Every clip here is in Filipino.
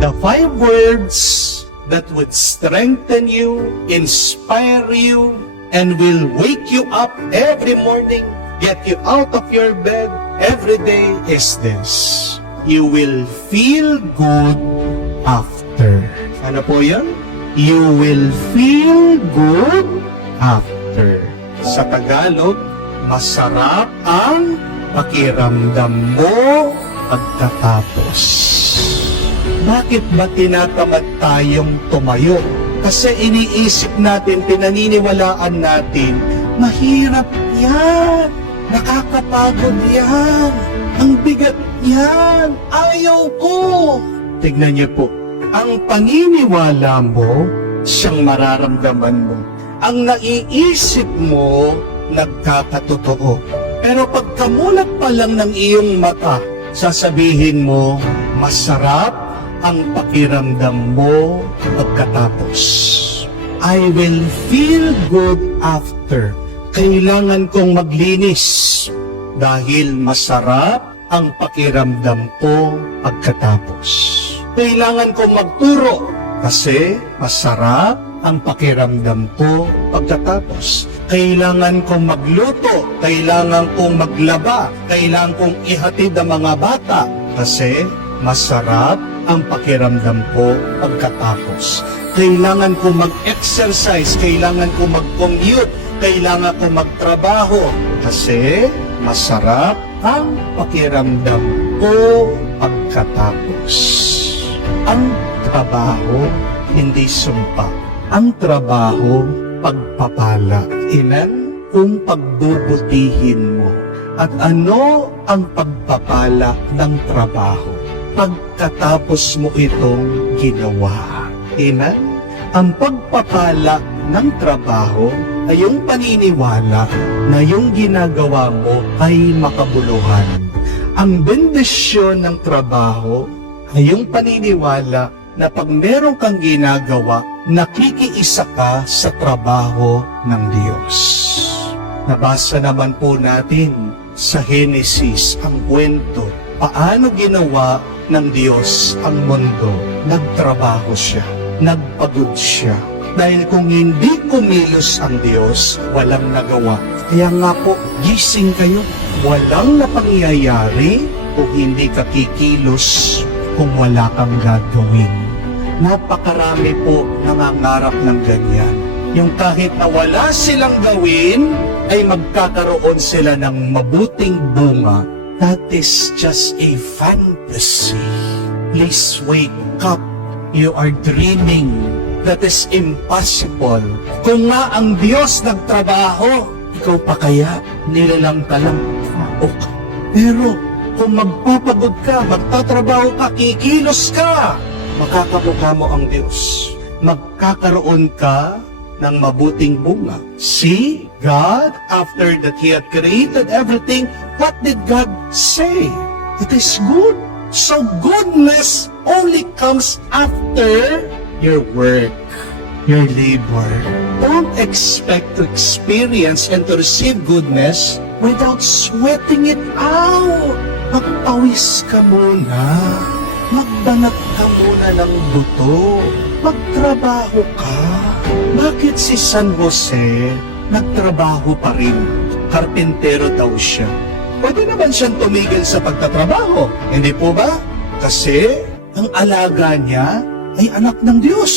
The 5 words that would strengthen you, inspire you, and will wake you up every morning, get you out of your bed every day is this: you will feel good after. Ano po yan? You will feel good after. Sa Tagalog, masarap ang pakiramdam mo pagkatapos. Bakit ba tinatamad tayong tumayo? Kasi iniisip natin, pinaniniwalaan natin, mahirap yan, nakakapagod yan, ang bigat yan, ayaw ko. Tignan niyo po, ang paniniwala mo, siyang mararamdaman mo. Ang naiisip mo, nagkakatotoo. Pero pagkamulat pa lang ng iyong mata, sasabihin mo, masarap ang pakiramdam mo pagkatapos. I will feel good after. Kailangan kong maglinis dahil masarap ang pakiramdam ko pagkatapos. Kailangan kong magturo kasi masarap ang pakiramdam ko pagkatapos. Kailangan kong magluto, kailangan kong maglaba, kailangan kong ihatid ang mga bata kasi masarap ang pakiramdam ko pagkatapos. Kailangan ko mag-exercise, kailangan ko mag-commute, kailangan ko magtrabaho kasi masarap ang pakiramdam ko pagkatapos. Ang trabaho, hindi sumpa. Ang trabaho, pagpapala. Amen? Kung pagbubutihin mo. At ano ang pagpapala ng trabaho? Pagkatapos mo itong ginawa. Amen? Ang pagpapala ng trabaho ay yung paniniwala na yung ginagawa mo ay makabuluhan. Ang bendisyon ng trabaho ay yung paniniwala na pag meron kang ginagawa, nakikiisa ka sa trabaho ng Diyos. Nabasa naman po natin sa Genesis ang kwento paano ginawa ng Diyos ang mundo. Nagtrabaho siya, nagpagod siya. Dahil kung hindi kumilos ang Diyos, walang nagawa. Kaya nga po, gising kayo. Walang napangyayari kung hindi ka kikilos, kung wala kang gagawin. Napakarami po nangangarap ng ganyan. Yung kahit na wala silang gawin, ay magkakaroon sila ng mabuting bunga. That is just a fantasy. Please wake up. You are dreaming. That is impossible. Kung nga ang Diyos nagtrabaho, ikaw pa kaya nilalang ka lang. Pero kung magpapagod ka, magtatrabaho ka, kikilos ka, makakamukha mo ang Diyos. Magkakaroon ka ng mabuting bunga. See, God, after that He had created everything, what did God say? It is good. So goodness only comes after your work, your labor. Don't expect to experience and to receive goodness without sweating it out. Magpawis ka muna. Magbanat ka muna ng buto. Magtrabaho ka. Bakit si San Jose nagtrabaho pa rin? Karpintero daw siya. Pwede naman siyang tumigil sa pagtatrabaho. Hindi po ba? Kasi ang alaga niya ay anak ng Diyos.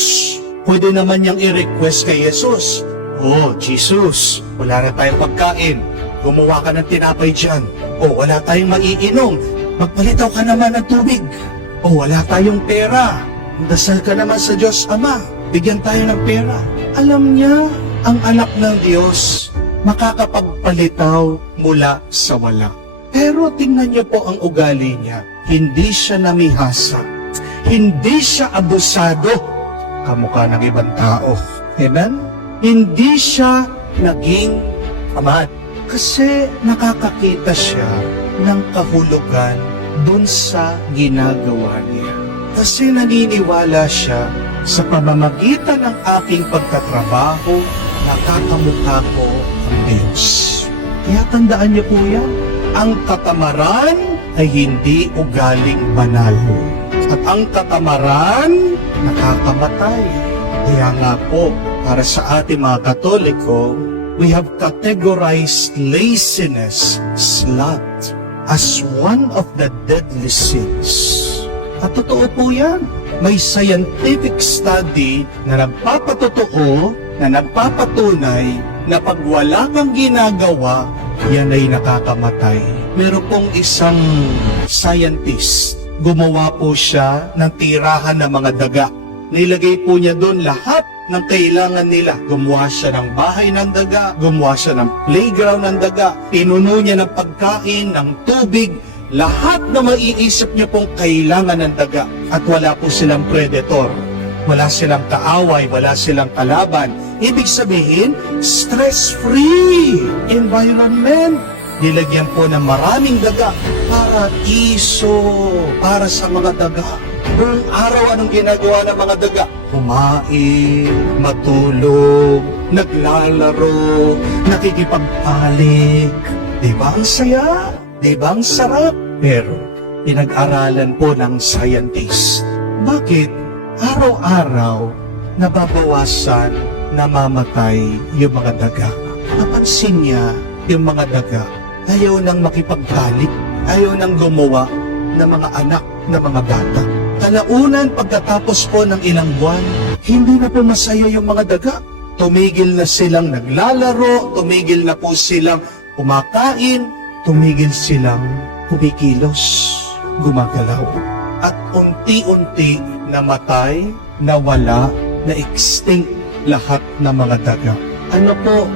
Pwede naman niyang i-request kay Jesus. Oh, Jesus, wala na tayong pagkain. Gumawa ka ng tinapay dyan. Oh, wala tayong maiinom. Magpalitaw ka naman ng tubig. Oh, wala tayong pera. Dasal ka naman sa Diyos Ama. Bigyan tayo ng pera. Alam niya, ang anak ng Diyos, makakapagpalitaw mula sa wala. Pero tingnan niyo po ang ugali niya. Hindi siya namihasa. Hindi siya abusado. Kamukha ng ibang tao. Amen? Hindi siya naging tamad. Kasi nakakakita siya ng kahulugan dun sa ginagawa niya. Kasi naniniwala siya sa pamamagitan ng aking pagtatrabaho, nakakamukha ko ang Diyos. Kaya tandaan niyo po yan, ang katamaran ay hindi ugaling banal. At ang katamaran, nakakamatay. Kaya nga po, para sa ating mga Katoliko, we have categorized laziness, sloth, as one of the deadly sins. At totoo po yan. May scientific study na nagpapatotoo, na nagpapatunay na pag wala kang ginagawa, yan ay nakakamatay. Meron pong isang scientist, gumawa po siya ng tirahan ng mga daga. Nilagay po niya doon lahat ng kailangan nila. Gumawa siya ng bahay ng daga, gumawa siya ng playground ng daga, pinuno niya ng pagkain, ng tubig, lahat na maiisip niyo pong kailangan ng daga. At wala po silang predator, wala silang kaaway, wala silang kalaban. Ibig sabihin, stress-free environment. Nilagyan po ng maraming daga para para sa mga daga. Buong araw, anong ginagawa ng mga daga? Kumain, matulog, naglalaro, nakikipagpalik. Diba ang saya? Diba ang sarap? Pero, pinag-aralan po ng scientist. Bakit araw-araw nababawasan, namamatay yung mga daga? Napansin niya yung mga daga, ayaw nang makipagbalik, ayaw nang gumawa ng mga anak na mga bata. Kalaunan, pagkatapos po ng ilang buwan, hindi na po masaya yung mga daga. Tumigil na silang naglalaro, tumigil na po silang kumakain, tumigil silang kumikilos, gumagalaw. At unti-unti namatay, nawala, na-extinct lahat ng mga daga. Ano po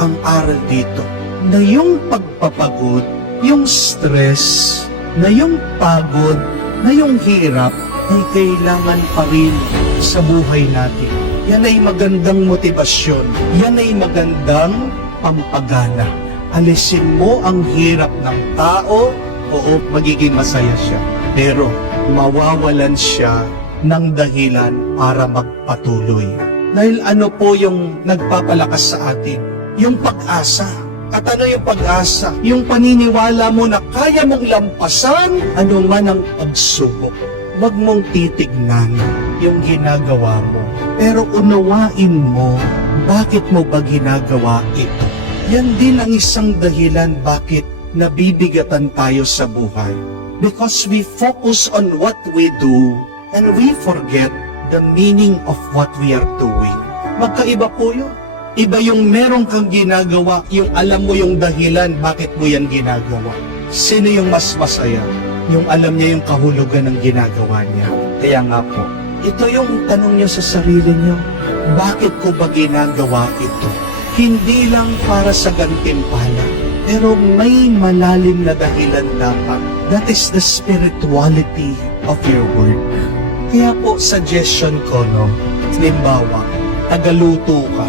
ang aral dito? Na yung pagpapagod, yung stress, na yung pagod, na yung hirap, ay kailangan pa rin sa buhay natin. Yan ay magandang motibasyon. Yan ay magandang pampagana. Alisin mo ang hirap ng tao, oo, magiging masaya siya. Pero mawawalan siya ng dahilan para magpatuloy. Dahil ano po yung nagpapalakas sa atin? Yung pag-asa. At ano yung pag-asa? Yung paniniwala mo na kaya mong lampasan ano man ang pagsubok. Huwag mong titignan yung ginagawa mo. Pero unawain mo, bakit mo ba ginagawa ito? Yan din ang isang dahilan bakit nabibigatan tayo sa buhay. Because we focus on what we do and we forget the meaning of what we are doing. Magkaiba po yun. Iba yung meron kang ginagawa, yung alam mo yung dahilan bakit mo yan ginagawa. Sino yung mas masaya? Yung alam niya yung kahulugan ng ginagawa niya. Kaya nga po, ito yung tanong niyo sa sarili niyo, bakit ko ba ginagawa ito? Hindi lang para sa gantimpala, pero may malalim na dahilan dapat. That is the spirituality of your work. Kaya po, suggestion ko, no? Halimbawa, tagaluto ka.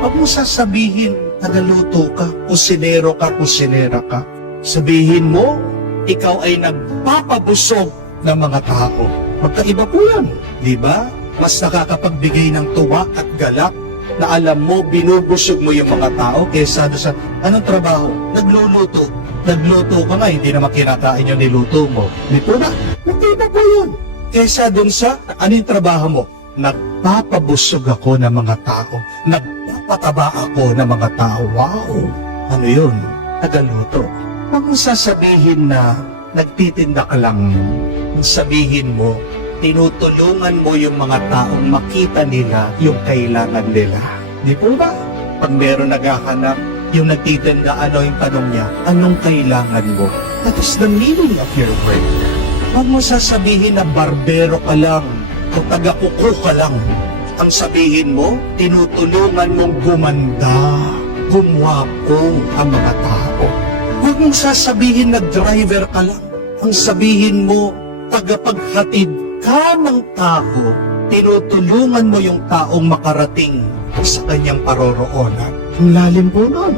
Huwag mo sasabihin, tagaluto ka, kusinero ka, kusinera ka. Sabihin mo, ikaw ay nagpapabusog ng mga tao. Magkaiba po yan, di ba? Mas nakakapagbigay ng tuwa at galak na alam mo, binubusog mo yung mga tao kesa doon sa, anong trabaho? Nagluluto. Nagluto ka nga, hindi naman kinakain yung niluto mo. Di po ba? Magkaiba po yun. Kesa doon sa, ano yung trabaho mo? Nagpapabusog ako ng mga tao. Nagpapataba ako ng mga tao. Wow! Ano yun? Tagaluto. Huwag mo sasabihin na nagtitinda ka lang. Sabihin mo, tinutulungan mo yung mga taong makita nila yung kailangan nila. Di po ba? Pag meron naghahanap, yung nagtitinda, ano yung tanong niya? Anong kailangan mo? That is the meaning of your work. Huwag mo sasabihin na barbero ka lang o taga-kuko ka lang. Ang sabihin mo, tinutulungan mong gumanda, gumwapo ang mga tao. Huwag mong sasabihin na driver ka lang. Ang sabihin mo, tagapaghatid ka ng tao, tinutulungan mo yung taong makarating sa kanyang paroroonan. Ang lalim po nun.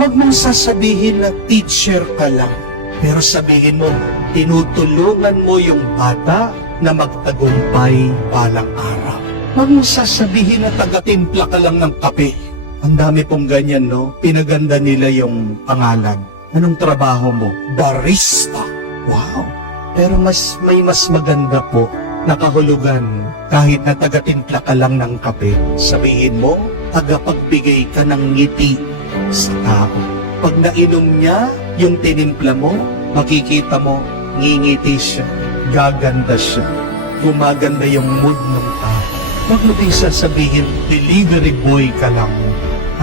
Huwag mong sasabihin na teacher ka lang. Pero sabihin mo, tinutulungan mo yung bata na magtagumpay balang araw. Huwag mong sasabihin na tagatimpla ka lang ng kape. Ang dami pong ganyan, no? Pinaganda nila yung pangalan. Anong trabaho mo? Barista. Wow! Pero may mas maganda po nakahulugan kahit na tagatimpla ka lang ng kape. Sabihin mo, tagapagbigay ka ng ngiti sa tao. Pag nainom niya yung tinimpla mo, makikita mo, ngingiti siya, gaganda siya, gumaganda yung mood ng tao. Huwag mo din sasabihin, delivery boy ka lang.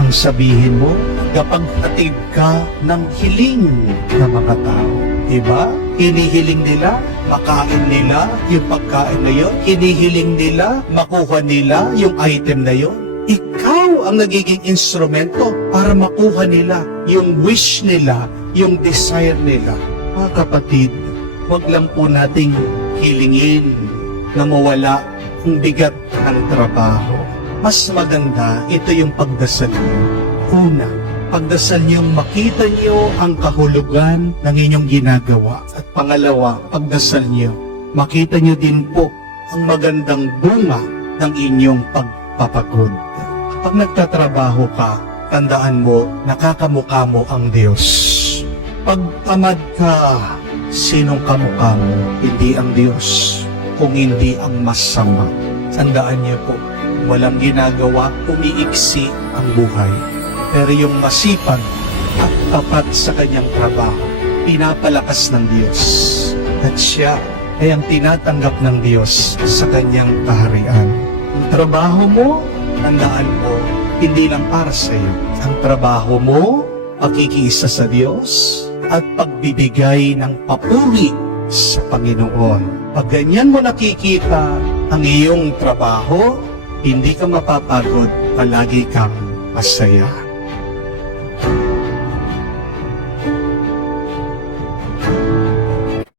Ang sabihin mo, kapaghatid ka ng hiling ng mga tao. Diba? Hinihiling nila, makain nila yung pagkain na yun. Hinihiling nila, makuha nila yung item na yun. Ikaw ang nagiging instrumento para makuha nila yung wish nila, yung desire nila. Mga kapatid, huwag lang po nating hilingin na mawala ang bigat ng trabaho. Mas maganda, ito yung pagdasal niyo. Una, pagdasal niyong makita niyo ang kahulugan ng inyong ginagawa. At pangalawa, pagdasal niyo, makita niyo din po ang magandang bunga ng inyong pagpapagod. Pag nagtatrabaho ka, tandaan mo, nakakamukha mo ang Diyos. Pag tamad ka, sinong kamukha mo? Hindi ang Diyos, kung hindi ang masama. Tandaan niyo po, walang ginagawa, umiiksi ang buhay. Pero yung masipag at tapat sa kanyang trabaho, pinapalakas ng Diyos. At siya ay ang tinatanggap ng Diyos sa kanyang kaharian. Ang trabaho mo, tandaan mo, hindi lang para sa iyo. Ang trabaho mo, pagkikiisa sa Diyos at pagbibigay ng papuri sa Panginoon. Pag ganyan mo nakikita ang iyong trabaho, hindi ka mapapagod, palagi kang masaya.